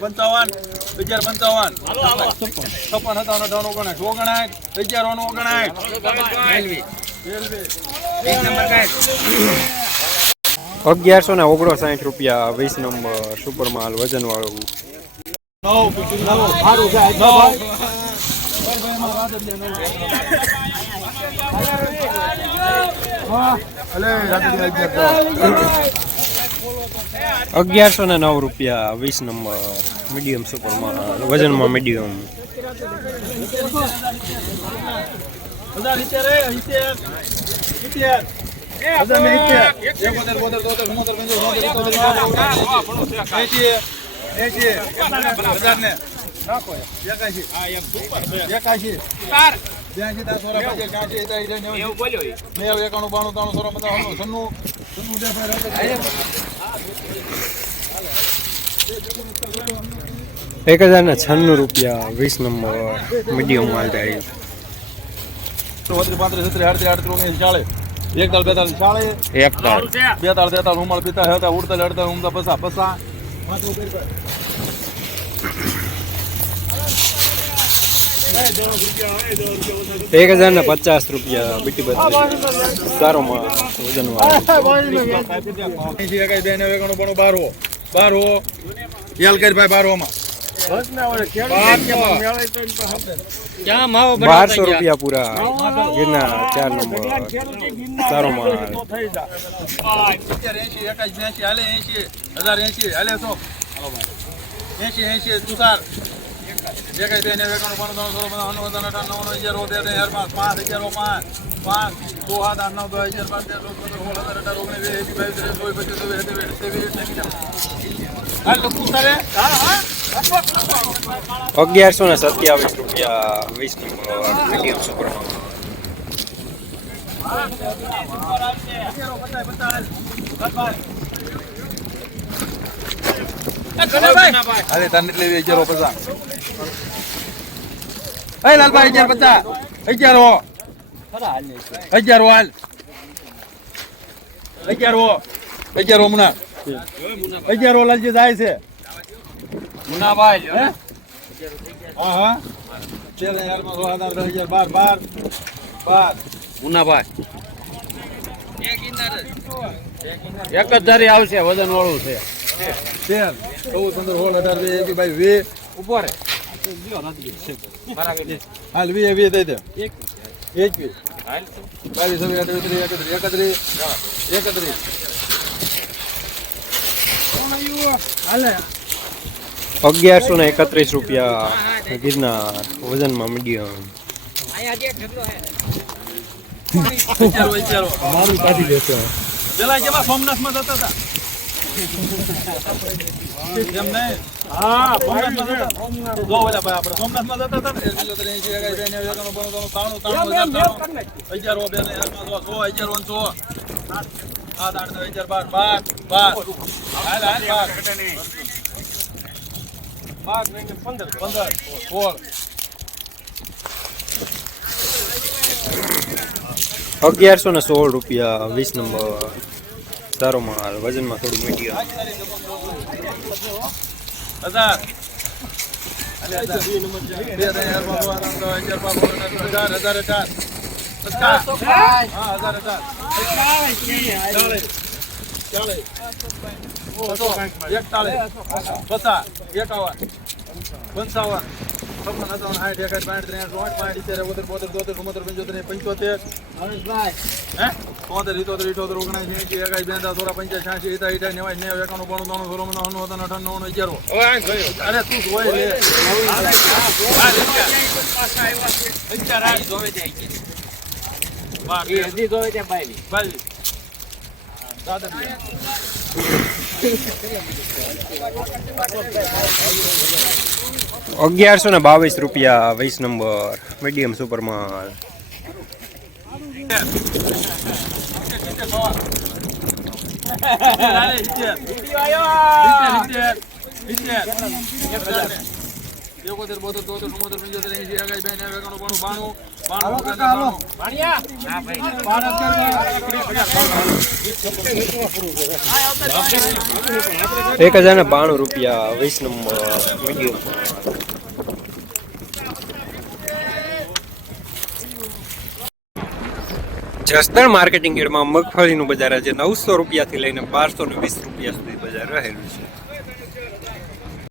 પંચાવન અગિયાર પંચાવન છપ્પન અગિયારસો ને ઓગણસાઠ રૂપિયા વીસ નંબર સુપર માલ વજન વાળું અગિયારસો ને નવ રૂપિયા વીસ નંબર મીડિયમ સુપર માલ વજનમાં મીડિયમ હજાર સિત્તેર એ સિત્તેર સિત્તેર હજાર ને સિત્તેર એકોતેર બોતેર તોતેર ચુમ્મોતેર પંચોતેર છોતેર સિત્તેર એસી એસી હજાર ને એકાશી બ્યાસી તાર સોરા પંચાસી નેવું નેવું એકાણું બાણું ત્રાણું સોળા પંચાવન સન્નું. સન્નું એક હજાર ને છન્નું રૂપિયા વીસ નંબર મીડિયમ માલ થાય ચોત્રીસ પાંત્રીસ છત્રીસ આડત્રીસ આડત્રીસ ઓગણીસ ચાલીસ એક તાળ બે તાલ ચાલીસ એક બે તાળ તેતાળ ઉમળ પિતા હેતા ઉડતા લડતા ઉમતા પસા પસા. એક હજાર ને પચાસ રૂપિયા બીટી બત્રીસ સારો વજન વાળો. બારવો એકાઈ બે નેવું એકાણું બાણું બાર હો બાર હો યાલ કરી ભાઈ બાર હોમાં બારસો રૂપિયા પૂરા ગિરના ચાર નંબર. સારો માલ એસી એસી હજાર એંશી, હાલે સો. એસી એંશી તુષાર એકાઈ બે નેવું એકાણું બાણું પાંચ પાંચ પાંચ નવ દસ અગિયાર બાર તેર સોળ સત્તર અઢાર ઓગણીસ વીસ એકવીસ બાવીસ ત્રેવીસ ચોવીસ પચીસ છવ્વીસ સત્યાવીસ અઠ્યાવીસ ત્રેવીસ લખું તારે હા હા અગિયારસો ને સત્યાવીસ રૂપિયા વીસ મીડિયમ સુપર અરે તને એટલે અગિયારો પચાસ. એ લાલભાઈ અગિયાર પચાસ. અગિયારો અગિયારો હાલ. અગિયારો અગિયારો હમણાં. અગિયારો લાલજી જાય છે. મુનાભાઈ હા? હા તેર ને ચારમાં સો સાત આઠ દસ અગિયાર બાર બાર. બાર. મુનાભાઈ. એક જ ધારી આવશે વજન વાળું છે. તેર. ચૌદ પંદર સોળ અઢાર વીસ એકવીસ બાવીસ વીસ. ઊભો રે હાલ વીસ વીસ દઈ દે એક અઠાવીસ ત્રીસ એકત્રીસ એકત્રીસ એકત્રીસ અગિયારસો ને એકત્રીસ રૂપિયા ગિરનાર વજનમાં મીડિયમ. મારું કાઢી લેશો. પેલા સોમનાથમાં જતા હતા. પંદર, પંદર, સોળ. અગિયારસો ને સોળ રૂપિયા વીસ નંબર. સારો માલ વજનમાં થોડું મીડિયમ એકતાલીસ. પચાસ, એકાવન, પંચાવન, છપ્પન, સત્તાવન, સાઠ, એકાઠ, બાસઠ, ત્રેસઠ, ચોસઠ, પાંઠ, સિત્તેર, બોતેર, બોતેર, તોતેર, પંચોતેર, પંચોતેર. હે? તોતેર, ઇતોતેર, ઇઠોતેર, ઓગણએંસી, એંસી, એકાસી, બેંતા, સોળા, પંચાસી, છ્યાસી, સિત્તેર, અઠ્યાસી, નેવાસી, નેવું, એકાણું, બાણું, ત્રાણું, સોળ, પંચાવન, અઠાવન, અઠાવન, નવ્વાણું, અગિયારો. અરે તું જોઈ લે. અગિયાર આ જોવે છે બાર, તેર, બાવીસ. દાદા બે. અગિયારસો ને બાવીસ રૂપિયા વીસ નંબર મીડિયમ સુપર માલ એકોતેર બોતેર તોતેર ચુમ્મોતેર પંચોતેર એસી એકાઈ બેન એકાણું બાણું. બાણું બાણું. બાણું એક હજાર ને બાણું રૂપિયા વીસ નંબર મીડિયમ જસદણ માર્કેટિંગ એડમાં મગફળીનું બજાર આજે નવસો રૂપિયાથી લઈને બારસો ને વીસ રૂપિયા સુધી બજાર રહેલું છે.